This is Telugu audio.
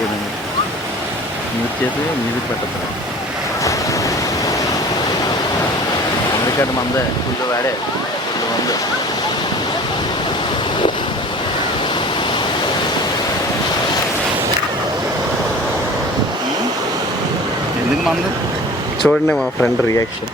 కదండి మ్యూట్ చేసి మ్యూజిక్ పెట్టద్దు అమెరికా మందే ఫుల్ వాడే ఫుల్ మంది ఎందుకు మంది చూడండి మా ఫ్రెండ్ రియాక్షన్.